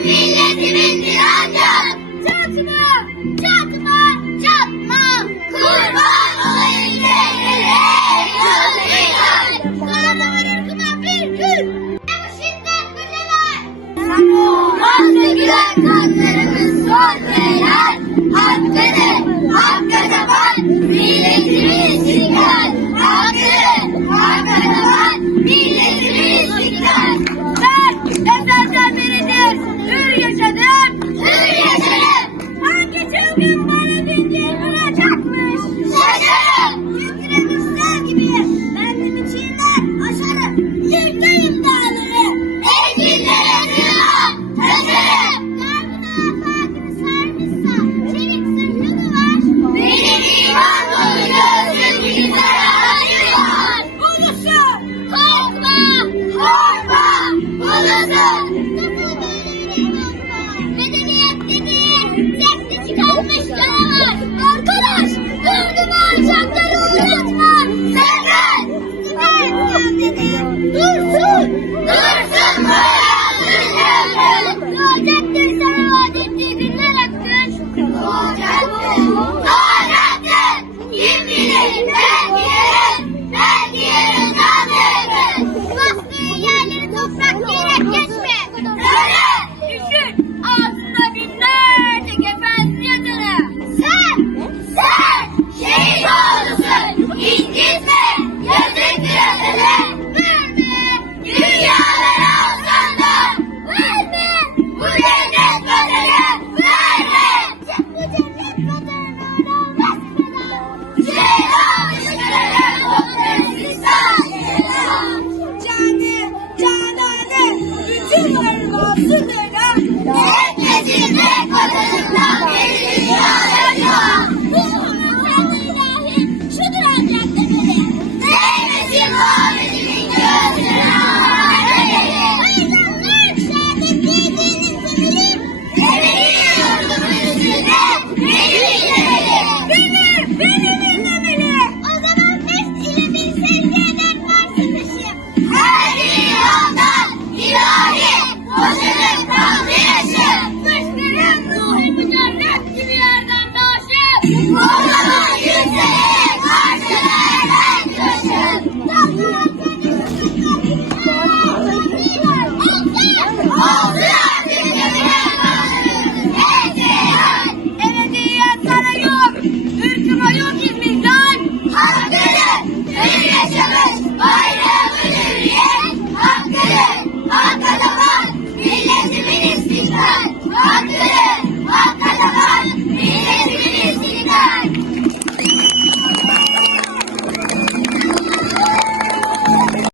Türk milletimin miracı. Çakma, çakma, çakma. Kurban olayım devlere. Gözlükler. Sana da ırkıma bir gün. Yavuşundan güleler. Sana olmaz gülen kanlarımız son beyler. America!